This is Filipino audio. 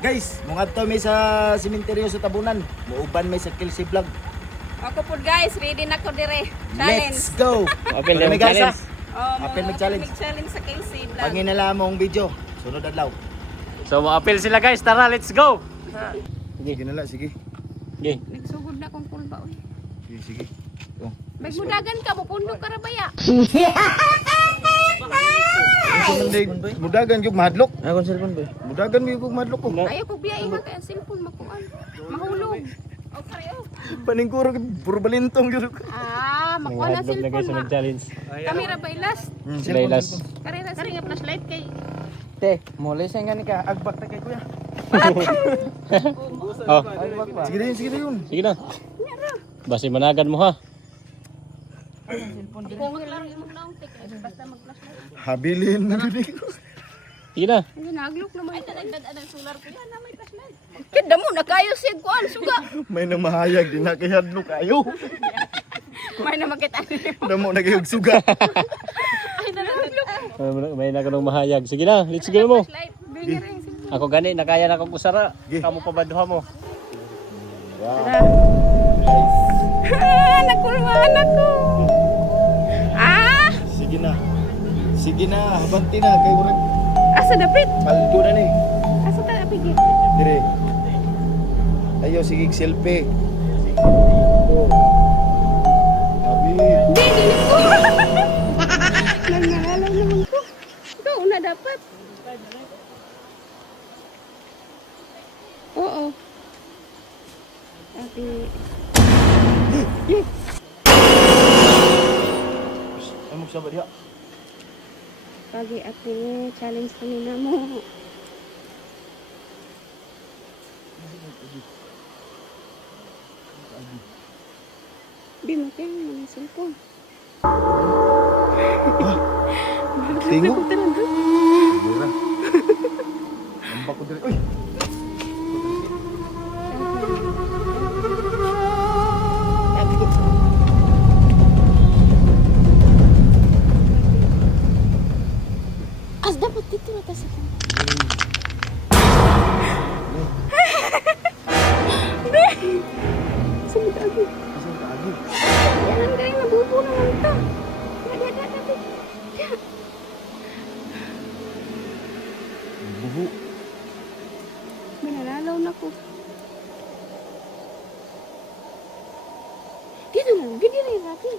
Guys, mungadto may sa sementeryo sa Tabunan. Muuban may sa Kilsi Vlog. Ako po guys, ready na ko dire. Challenge. Let's go. Apil Wala yung may gasa. challenge. Apil mag-challenge. Mag-challenge sa KC Vlog. Pangin na lang mong video. Sunod adlaw. So, apil sila guys. Tara, let's go. Sige na lang, sige. Okay. Nagsugod na kong kulba uy. Sige, sige. Oh. May mudagan ka mo pundo ka ra baya. Mudagan yung madlok. Akong cellphone ba? Mudagan mo yung madlok ko. Ayaw ko biya iha kay ang cellphone makuan. Mahulog. Okay oh. Paningkuro puro balintong gyud. Makuha na Hadlok na guys sa cellphone ma. nag-challenge. Kamera ba ilas? Laylas. Karera sa nga flashlight kay. Te, mole sa nga ni ka agbak ta kay kuya. Oh, Sige din, sige din. sige na. Basi managan mo ha. Kung lang imong naong ticket basta mag-flashlight. Habilin na gud. Sige na. Hindi naglok naman. Ay dagdag ang solar ko yan na may flashlight. Kida mo na kayo sig kuan suga. May namahayag din na kay hadlok kayo. May na makita niyo. Damo na kayog suga. Ay naglok. May na kanong mahayag. Sige na, let's go mo. Flashlight. Bingi ring cellphone. Ako gani, nakaya na kong kusara. Sige. Kamu pabaduha mo. Nakulwaan ako. Sige na. Sige na, habanti na kay urag Asa dapit? paldo na ni. Asa ta pigi? Dire. Ayo sige selfie. Abi. Hindi ko. Nangalaw naman ko. Ikaw una dapat. Oo. Tapi Ay mo sa diha. pagi ako challenge kanina mo. Di mo kayo ng cellphone. Tingo. Ako talaga. Mura. Ambak ko dire. Uy. As dapat dito na kasi. Sumit ako. Asa ka agi? Yan ang galing nabubo naman ito. Dada. Buhu. Manalalaw na ko. Dito lang, ganyan na yung akin.